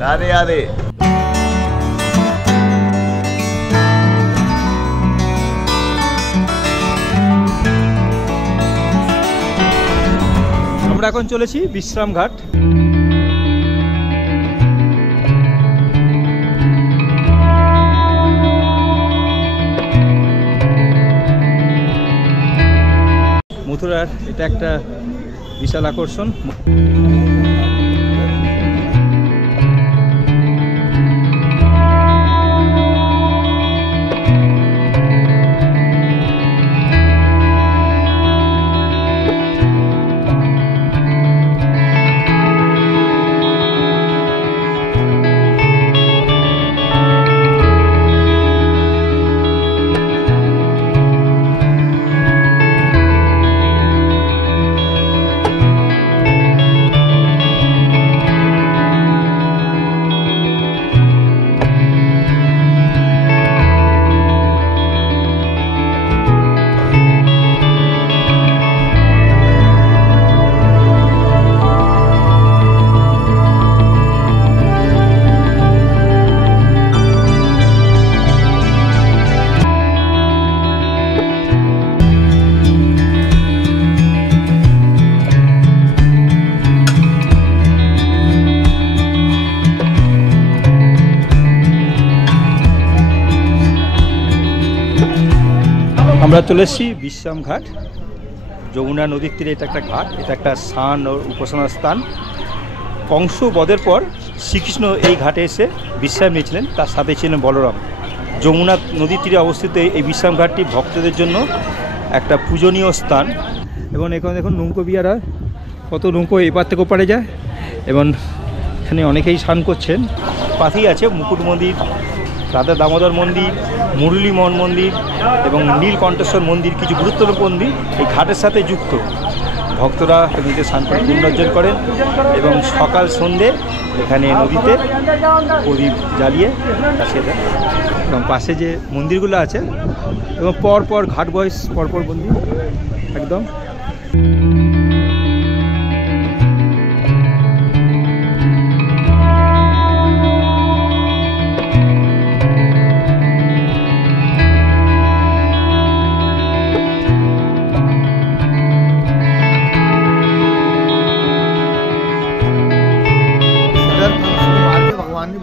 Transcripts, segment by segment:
राधे राधे। আমরা এখন চলেছি বিশ্রামঘাট। মথুরার এটা একটা বিশাল আকর্ষণ। আমরা চলে এসেছি বিশ্রামঘাট। যমুনা নদীর তীরে এটা একটা ঘাট, এটা একটা স্নান ও উপাসনার স্থান। কংস বধের পর শ্রীকৃষ্ণ এই ঘাটে এসে বিশ্রাম নিয়েছিলেন, তার সাথে ছিলেন বলরাম। যমুনা নদীর তীরে অবস্থিত এই বিশ্রামঘাটটি ভক্তদের জন্য একটা পূজনীয় স্থান। এবং এখানে দেখুন নৌকো বিহার, কত নৌকো এপার থেকে ওপারে যায় এবং এখানে অনেকেই স্নান করছেন। পাশেই আছে মুকুট মন্দির, রাধা দামোদর মন্দির, মুরলীমোহন মন্দির এবং নীলকণ্ঠেশ্বর মন্দির, কিছু গুরুত্বপূর্ণ মন্দির এই ঘাটের সাথে যুক্ত। ভক্তরা নদীতে স্নান করে পুণ্য অর্জন করেন এবং সকাল সন্ধে এখানে নদীতে প্রদীপ জ্বালিয়ে আসিয়ে দেন। এবং পাশে যে মন্দিরগুলো আছে এবং পরপর ঘাট বয়স পরপর মন্দির একদম।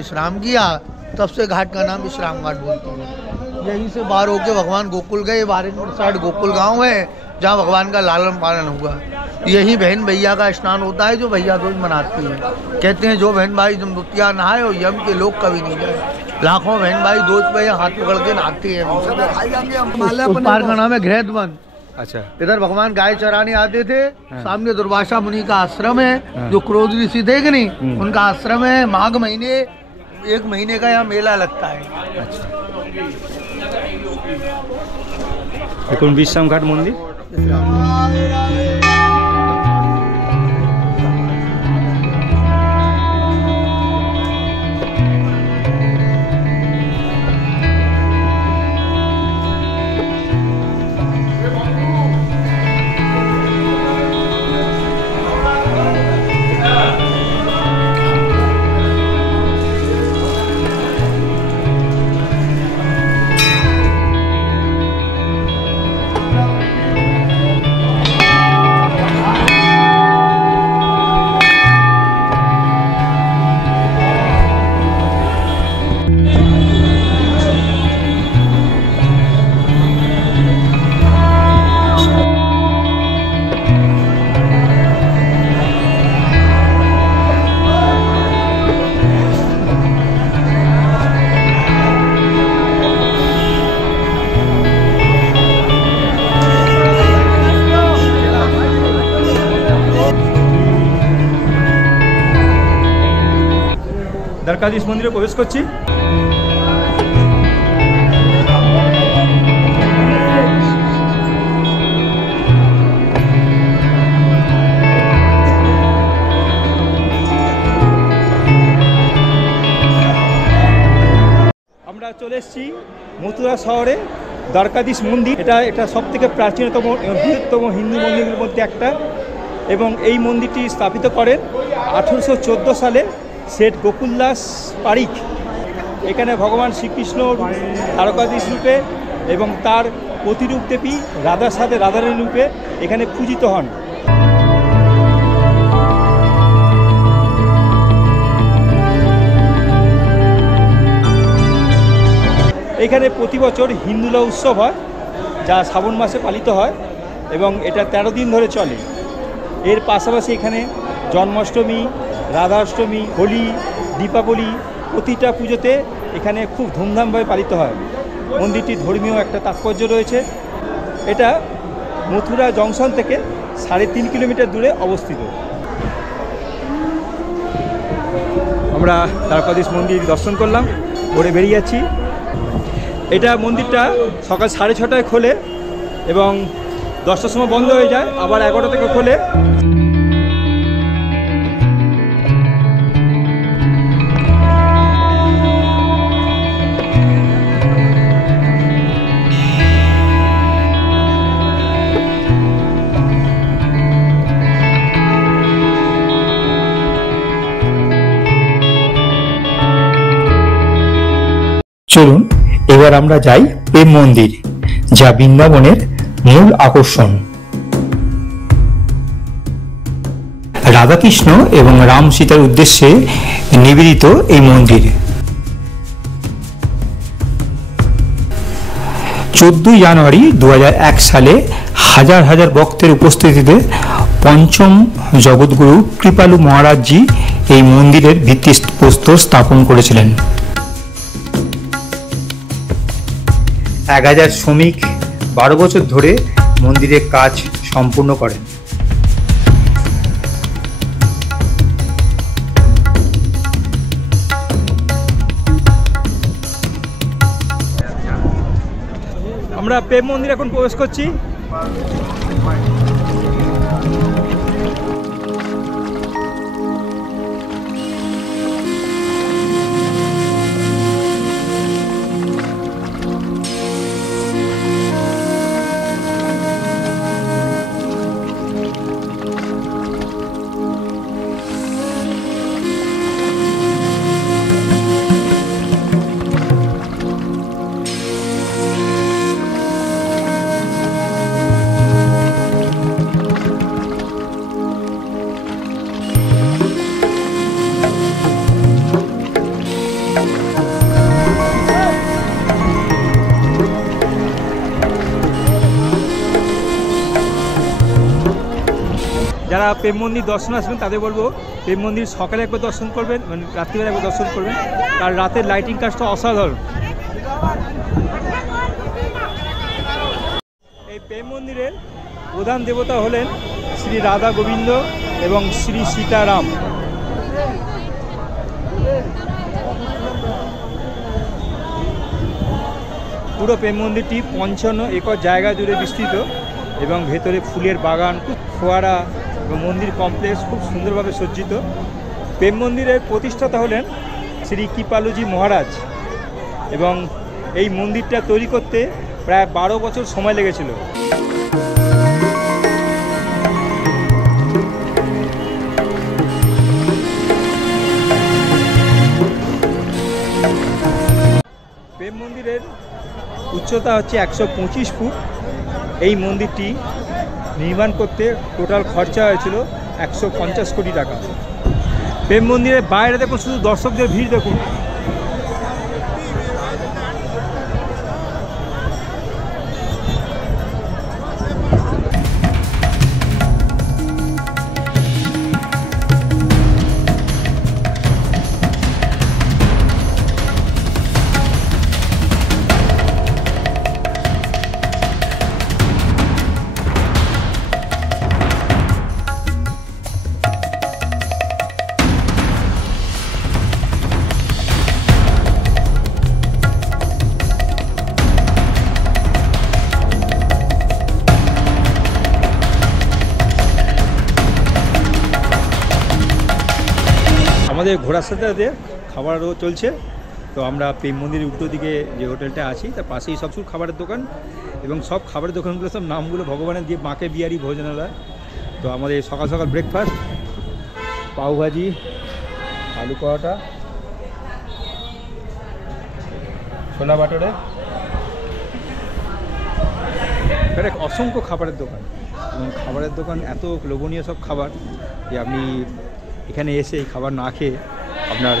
विश्राम किया, तब से घाट का नाम विश्राम घाट बोलते हैं। यहीं से बाहर होके भगवान गोकुल गए। बारिकपुर साइड गोकुल गांव है जहां भगवान का लालन पालन हुआ। यही बहन भैया का स्नान होता है जो भैया दूज मनाती है। कहते हैं जो बहन भाई जमदुतिया नहाए और यम के लोग कभी नहीं गए। लाखों बहन भाई दूज पे हाथ पकड़ के नहाते हैं। उस पार का नाम है घृतवन। अच्छा, इधर भगवान गाय चराने आते थे। सामने दुर्वासा मुनि का आश्रम है, जो क्रोध ऋषि थे कि नहीं, उनका आश्रम है। माघ महीने 1 महीने का यहाँ मेला लगता है। अच्छा, देखो विश्रामघाट मंदिर। দ্বারকাধীশ মন্দিরে প্রবেশ করছি। আমরা চলে এসেছি মথুরা শহরে দ্বারকাধীশ মন্দির। এটা সবথেকে প্রাচীনতম বৃহত্তম হিন্দু মন্দিরের মধ্যে একটা, এবং এই মন্দিরটি স্থাপিত করেন 1814 সালে সেট গোকুলদাস পারিক এখানে ভগবান শ্রীকৃষ্ণ দ্বারকাধীশ রূপে এবং তার প্রতিরূপ দেবী রাধার সাথে রাধারানী রূপে এখানে পূজিত হন। এখানে প্রতি বছর হিন্দুলা উৎসব হয়, যা শ্রাবণ মাসে পালিত হয় এবং এটা 13 দিন ধরে চলে। এর পাশাপাশি এখানে জন্মাষ্টমী, রাধাষ্টমী, হোলি, দীপাবলি প্রতিটা পুজোতে এখানে খুব ধুমধামভাবে পালিত হয়। মন্দিরটি ধর্মীয় একটা তাৎপর্য রয়েছে। এটা মথুরা জংশন থেকে 3.5 কিলোমিটার দূরে অবস্থিত। আমরা দ্বারকাধীশ মন্দির দর্শন করলাম, ঘুরে বেরিয়ে যাচ্ছি। এটা মন্দিরটা সকাল 6:30টায় খোলে এবং 10টার সময় বন্ধ হয়ে যায়, আবার 11টা থেকে খোলে। চলুন এবার আমরা যাই প্রেম মন্দির, যা বৃন্দাবনের মূল আকর্ষণ। রাধাকৃষ্ণ এবং রাম সীতার উদ্দেশ্যে নিবেদিত এই মন্দির 14 জানুয়ারি 2001 সালে হাজার হাজার ভক্তের উপস্থিতিতে পঞ্চম জগৎগুরু কৃপালু মহারাজজি এই মন্দিরের ভিত্তিপ্রস্তর স্থাপন করেছিলেন। 1000 শ্রমিক 12 বছর ধরে মন্দিরের কাজ সম্পূর্ণ করেন। আমরা প্রেম মন্দির এখন প্রবেশ করছি। যারা প্রেম মন্দির দর্শন আসবেন তাদের বলবো প্রেম মন্দির সকালে একবার দর্শন করবেন, মানে রাত্রিবেলা একবার দর্শন করবেন, কারণ রাতের লাইটিং কাজটা অসাধারণ। এই প্রেম মন্দিরের প্রধান দেবতা হলেন শ্রী রাধা গোবিন্দ এবং শ্রী সীতারাম। পুরো প্রেম মন্দিরটি 55 একর জায়গা জুড়ে বিস্তৃত এবং ভেতরে ফুলের বাগান, ফোয়ারা এবং মন্দির কমপ্লেক্স খুব সুন্দরভাবে সজ্জিত। প্রেম মন্দিরের প্রতিষ্ঠাতা হলেন শ্রী কৃপালুজি মহারাজ এবং এই মন্দিরটা তৈরি করতে প্রায় 12 বছর সময় লেগেছিল। প্রেম মন্দিরের উচ্চতা হচ্ছে 125 ফুট। এই মন্দিরটি নির্মাণ করতে টোটাল খরচা হয়েছিল 150 কোটি টাকা। প্রেম মন্দিরের বাইরে দেখুন, শুধু দর্শকদের ভিড় দেখুন। আমাদের ঘোরার সাথে সাথে খাবারও চলছে। তো আমরা প্রেম মন্দিরের উল্টো দিকে যে হোটেলটা আছি তার পাশেই সব খাবারের দোকান, এবং সব খাবারের দোকানগুলো সব নামগুলো ভগবানের দিয়ে মাকে বিহারি ভোজনালয়। তো আমাদের সকাল সকাল ব্রেকফাস্ট, পাওভাজি, আলু পরোটা, ছোলা বাটারে, এটা অসংখ্য খাবারের দোকান এবং খাবারের দোকান এত লোভনীয় সব খাবার যে আপনি এখানে এসে এই খাবার না খেয়ে আপনার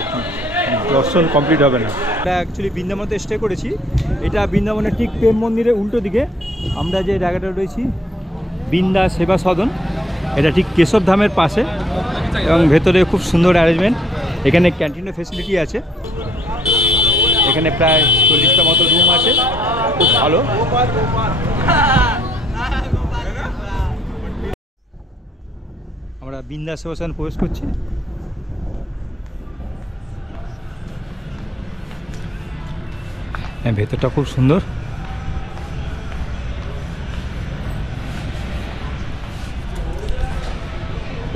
দর্শন কমপ্লিট হবে না। এটা অ্যাকচুয়ালি বৃন্দাবনতে স্টে করেছি। এটা বৃন্দাবনের ঠিক প্রেম মন্দিরের উল্টো দিকে আমরা যে জায়গাটা রয়েছি বৃন্দা সেবা সদন, এটা ঠিক কেশব ধামের পাশে এবং ভেতরে খুব সুন্দর অ্যারেঞ্জমেন্ট। এখানে ক্যান্টিনের ফেসিলিটি আছে, এখানে প্রায় 40টা মতো রুম আছে, খুব ভালো। আমরা বৃন্দা সেবা সদন প্রবেশ করছি। হ্যাঁ, ভেতরটা খুব সুন্দর।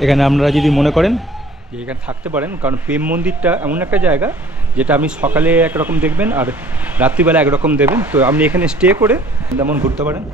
এখানে আপনারা যদি মনে করেন যে এখানে থাকতে পারেন, কারণ প্রেম মন্দিরটা এমন একটা জায়গা যেটা আপনি সকালে একরকম দেখবেন আর রাত্রিবেলা একরকম দেবেন, তো আপনি এখানে স্টে করে তেমন ঘুরতে পারেন।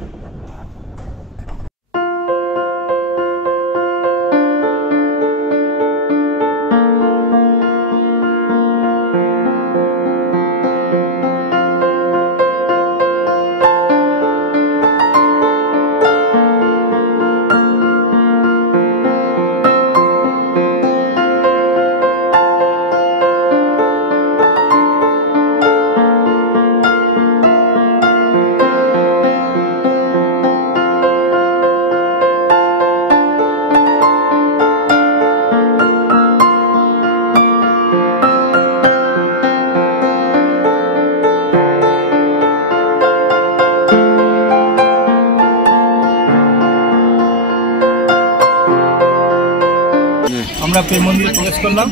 আমরা প্রেম মন্দিরে প্রবেশ করলাম।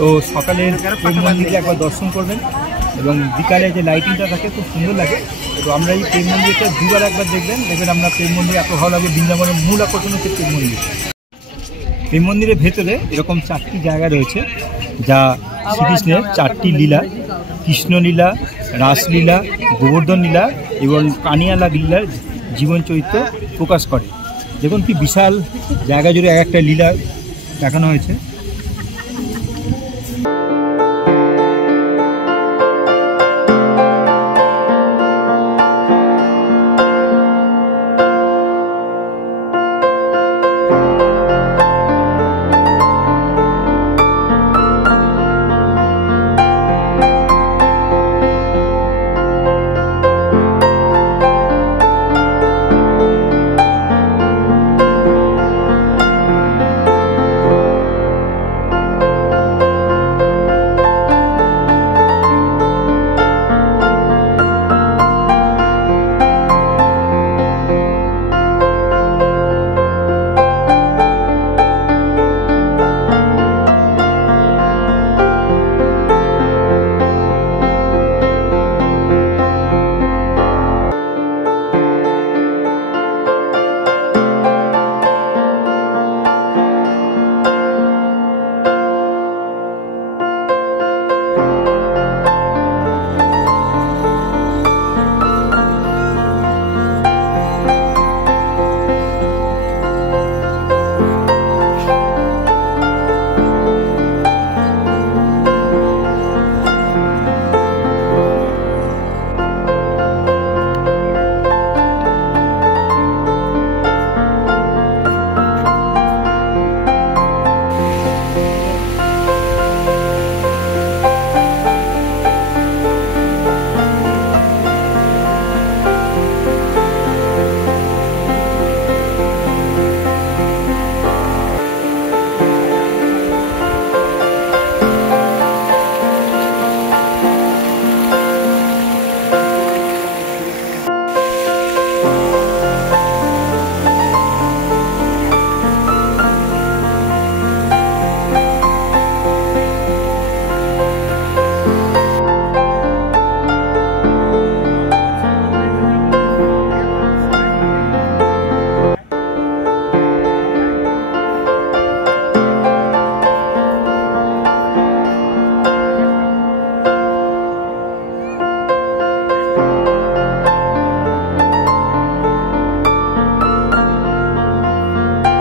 তো সকালের প্রেম মন্দিরে একবার দর্শন করবেন এবং বিকালে যে লাইটিংটা থাকে খুব সুন্দর লাগে। তো আমরা এই প্রেম মন্দিরটা দুবার একবার দেখবেন আমরা প্রেম মন্দির এত ভালো লাগে। বৃন্দাবনের মূল আকর্ষণ হচ্ছে প্রেম মন্দির। প্রেম মন্দিরের ভেতরে এরকম 4টি জায়গা রয়েছে যা শ্রীকৃষ্ণের 4টি লীলা, কৃষ্ণলীলা, রাসলীলা, গোবর্ধন লীলা এবং কানিয়ালা লীলার জীবন চরিত্র প্রকাশ করে। দেখুন কি বিশাল জায়গা জুড়ে এক একটা লীলা দেখানো হয়েছে।